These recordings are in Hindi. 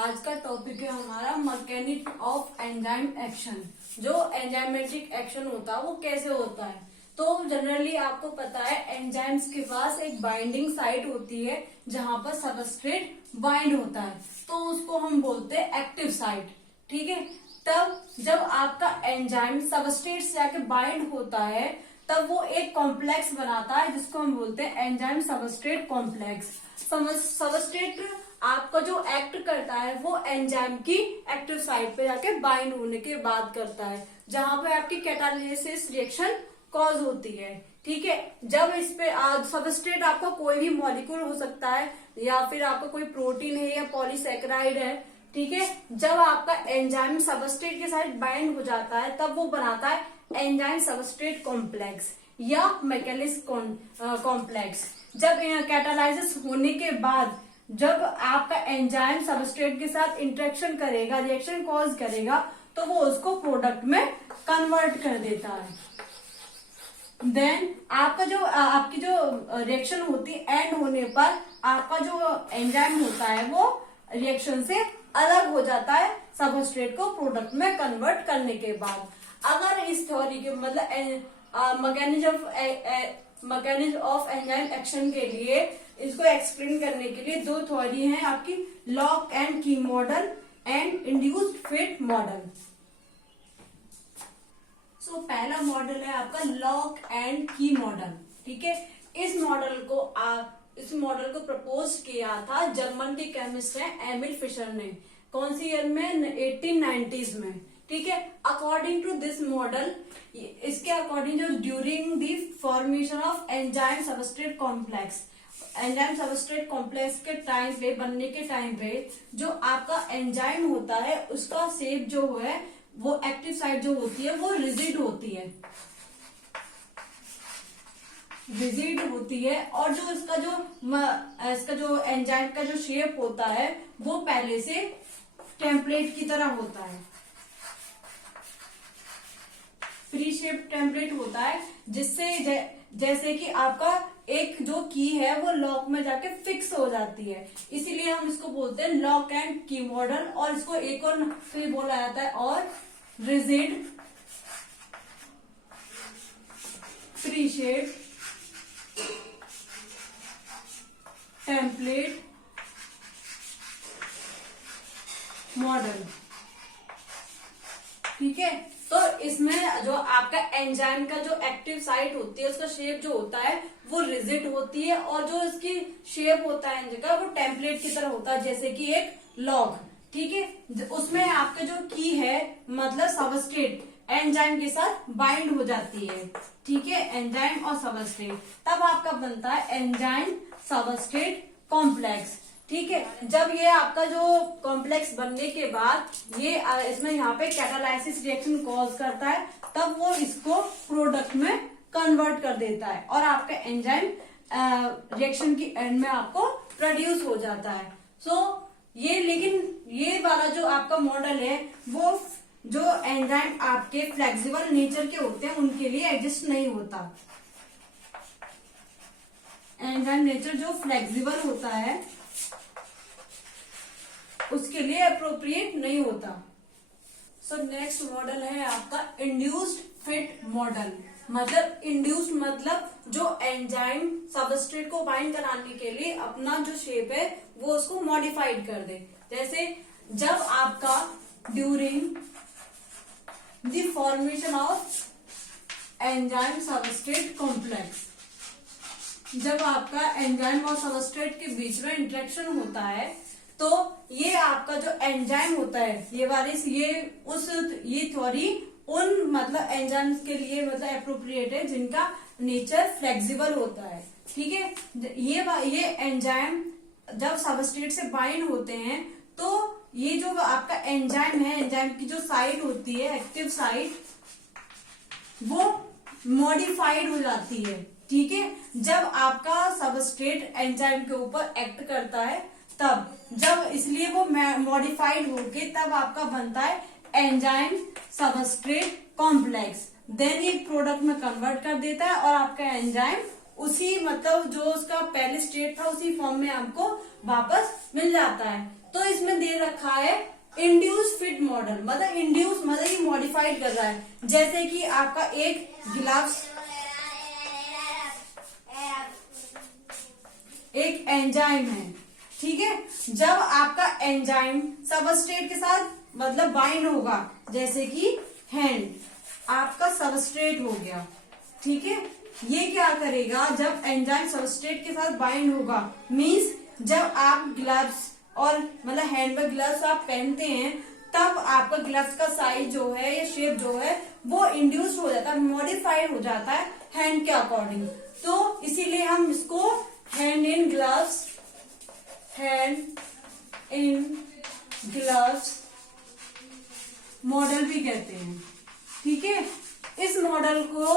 आज का टॉपिक है हमारा मैकेनिक ऑफ एंजाइम एक्शन। जो एंजाइमेटिक एक्शन होता है वो कैसे होता है। तो जनरली आपको पता है एंजाइम्स के पास एक बाइंडिंग साइट होती है जहां पर सबस्ट्रेट बाइंड होता है, तो उसको हम बोलते हैं एक्टिव साइट। ठीक है, तब जब आपका एंजाइम सबस्ट्रेट से जाके बाइंड होता है तब वो एक कॉम्प्लेक्स बनाता है जिसको हम बोलते हैं एंजाइम सबस्ट्रेट कॉम्प्लेक्स। सबस्ट्रेट आपका जो एक्ट करता है वो एंजाइम की एक्टिव साइट पे जाके बाइंड होने के बाद करता है, जहां पे आपकी कैटालिसिस रिएक्शन कॉज होती है। ठीक है, जब इस पे सबस्ट्रेट आपका कोई भी मॉलिक्यूल हो सकता है या फिर आपका कोई प्रोटीन है या पॉलीसेकेराइड है। ठीक है, जब आपका एंजाइम सबस्ट्रेट के साथ बाइंड हो जाता है तब वो बनाता है एंजाइम सबस्ट्रेट कॉम्प्लेक्स या मैकेलिस कॉम्प्लेक्स। जब कैटालाइसिस होने के बाद जब आपका एंजाइम सबस्ट्रेट के साथ इंटरेक्शन करेगा, रिएक्शन कॉज करेगा, तो वो उसको प्रोडक्ट में कन्वर्ट कर देता है। देन आपकी जो रिएक्शन होती है एंड होने पर आपका जो एंजाइम होता है वो रिएक्शन से अलग हो जाता है सबस्ट्रेट को प्रोडक्ट में कन्वर्ट करने के बाद। अगर इस थ्योरी के मतलब मैकेनिज्म ऑफ एंजाइम एक्शन के लिए इसको एक्सप्लेन करने के लिए दो थ्योरी हैं आपकी, lock and key model and induced fit model. So पहला मॉडल है आपका लॉक एंड की मॉडल। ठीक है, इस मॉडल को प्रपोज किया था जर्मन के केमिस्ट है एमिल फिशर ने। कौन सी ईयर में? 1890s में। ठीक है, अकॉर्डिंग टू दिस मॉडल, इसके अकॉर्डिंग जो during the formation of enzyme substrate complex, enzyme substrate complex के टाइम पे, बनने के टाइम पे जो आपका एंजाइम होता है उसका शेप जो है वो एक्टिव साइट जो होती है वो रिजिड होती है, रिजिड होती है। और जो इसका जो एंजाइम का जो शेप होता है वो पहले से टेम्पलेट की तरह होता है, फ्री शेप टेम्पलेट होता है, जिससे जैसे कि आपका एक जो की है वो लॉक में जाके फिक्स हो जाती है। इसीलिए हम इसको बोलते हैं लॉक एंड की मॉडल। और इसको एक और फिर बोला जाता है और rigid free shape template model. ठीक है, तो इसमें जो आपका एंजाइम का जो एक्टिव साइट होती है उसका शेप जो होता है वो रिजिड होती है, और जो इसकी शेप होता है एंजाइम का वो टेम्पलेट की तरह होता है, जैसे कि एक लॉग। ठीक है, उसमें आपका जो की है मतलब सबस्ट्रेट एंजाइम के साथ बाइंड हो जाती है। ठीक है, एंजाइम और सबस्ट्रेट, तब आपका बनता है एंजाइम सबस्ट्रेट कॉम्प्लेक्स। ठीक है, जब ये आपका जो कॉम्प्लेक्स बनने के बाद ये इसमें यहाँ पे कैटालाइसिस रिएक्शन कॉज करता है, तब वो इसको प्रोडक्ट में कन्वर्ट कर देता है और आपका एंजाइम रिएक्शन की एंड में आपको प्रोड्यूस हो जाता है। लेकिन ये वाला जो आपका मॉडल है वो जो एंजाइम आपके फ्लेक्सिबल नेचर के होते हैं उनके लिए एग्जिस्ट नहीं होता। एंजाइम नेचर जो फ्लेक्सिबल होता है उसके लिए अप्रोप्रिएट नहीं होता। नेक्स्ट मॉडल है आपका इंड्यूस्ड फिट मॉडल। मतलब इंड्यूस्ड मतलब जो एंजाइम सबस्ट्रेट को बाइंड कराने के लिए अपना जो शेप है वो उसको मॉडिफाइड कर दे। जैसे जब आपका during the formation of enzyme substrate complex, जब आपका एंजाइम और सबस्ट्रेट के बीच में इंटरेक्शन होता है तो ये आपका जो एंजाइम होता है ये थ्योरी उन मतलब एंजाइम्स के लिए मतलब अप्रोप्रिएट है जिनका नेचर फ्लेक्सिबल होता है। ठीक है, ये एंजाइम जब सबस्ट्रेट से बाइंड होते हैं तो ये जो आपका एंजाइम है, एंजाइम की जो साइट होती है एक्टिव साइट, वो मॉडिफाइड हो जाती है। ठीक है, जब आपका सबस्ट्रेट एंजाइम के ऊपर एक्ट करता है तब इसलिए वो मॉडिफाइड होके तब आपका बनता है एंजाइम सबस्ट्रेट कॉम्प्लेक्स। देन ये प्रोडक्ट में कन्वर्ट कर देता है और आपका एंजाइम उसी मतलब जो उसका पहले स्टेट था उसी फॉर्म में आपको वापस मिल जाता है। तो इसमें दे रखा है इंड्यूस फिट मॉडल, मतलब इंड्यूस मतलब ये मॉडिफाइड कर रहा है। जैसे कि आपका एक गिलास एक एंजाइम है, ठीक है। जब आपका एंजाइम सबस्ट्रेट के साथ मतलब बाइंड होगा, जैसे कि हैंड आपका सबस्ट्रेट हो गया, ठीक है। ये क्या करेगा, जब एंजाइम सबस्ट्रेट के साथ बाइंड होगा, मींस जब आप ग्लव्स और मतलब हैंड में ग्लव्स आप पहनते हैं, तब आपका ग्लव्स का साइज जो है या शेप जो है वो इंड्यूस हो जाता है, मॉडिफाइड हो जाता है हैंड के अकॉर्डिंग। तो इसीलिए हम इसको हैंड इन ग्लव्स मॉडल भी कहते हैं, ठीक है। इस मॉडल को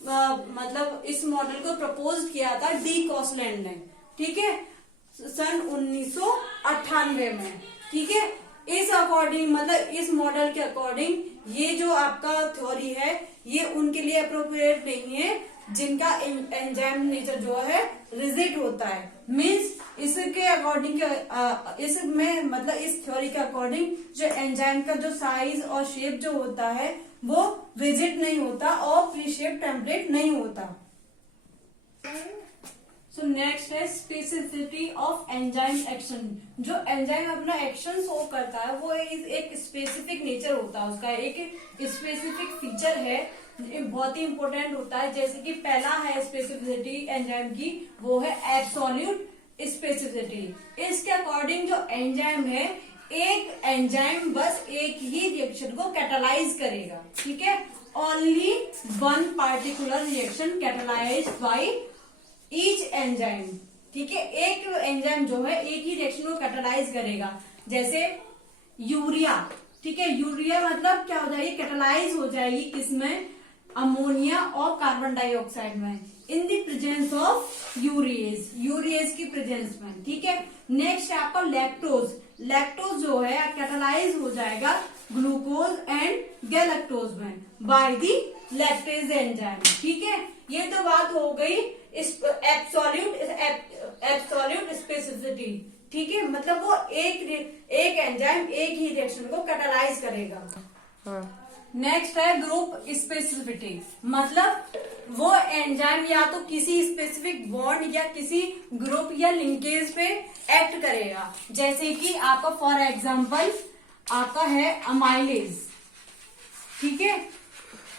मतलब इस मॉडल को प्रपोज किया था डी कॉसलैंड ने, ठीक है, सन 1998 में, ठीक है। इस अकॉर्डिंग मतलब इस मॉडल के अकॉर्डिंग ये जो आपका थ्योरी है ये उनके लिए अप्रोप्रिएट नहीं है जिनका एंजाइम नेचर जो है रिजिड होता है। मीन्स इसके अकॉर्डिंग इसमें मतलब इस थ्योरी के अकॉर्डिंग जो एंजाइम का जो साइज और शेप जो होता है वो रिजिड नहीं होता और प्री शेप टेम्पलेट नहीं होता। सो नेक्स्ट है स्पेसिफिसिटी ऑफ एंजाइम एक्शन। जो एंजाइम अपना एक्शन शो करता है वो एक स्पेसिफिक नेचर होता है, उसका एक स्पेसिफिक फीचर है, बहुत ही इंपॉर्टेंट होता है। जैसे कि पहला है स्पेसिफिसिटी एंजाइम की, वो है एब्सोल्यूट स्पेसिफिसिटी। इसके अकॉर्डिंग जो एंजाइम है, एक एंजाइम बस एक ही रिएक्शन को कैटालाइज करेगा, ठीक है। Only one particular reaction catalyse by each enzyme, ठीक है। एक एंजाइम जो है एक ही रिएक्शन को कैटालाइज करेगा, जैसे यूरिया, ठीक है। यूरिया मतलब क्या हो जाएगी, कैटालाइज हो जाएगी किसमें, अमोनिया और कार्बन डाइऑक्साइड में, in the presence of urease की प्रेजेंस में, ठीक है। नेक्स्ट है आपका लैक्टोज। लैक्टोज जो है कैटालाइज हो जाएगा ग्लूकोज एंड गैलेक्टोज में बाय द लैक्टेज एंजाइम, ठीक है। ये तो बात हो गई एब्सोल्यूट स्पेसिफिसिटी, ठीक है। मतलब वो एक एंजाइम एक ही रिएक्शन को कैटालाइज करेगा। नेक्स्ट है ग्रुप स्पेसिफिसिटी, मतलब वो एंजाइम या तो किसी स्पेसिफिक बॉन्ड या किसी ग्रुप या लिंकेज पे एक्ट करेगा। जैसे कि आपका फॉर एग्जांपल आपका है अमाइलेज, ठीक है।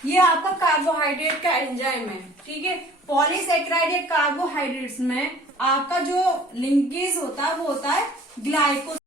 ये आपका कार्बोहाइड्रेट का एंजाइम है, ठीक है। पॉलीसेकेराइड या कार्बोहाइड्रेट्स में आपका जो लिंकेज होता है वो होता है ग्लाइको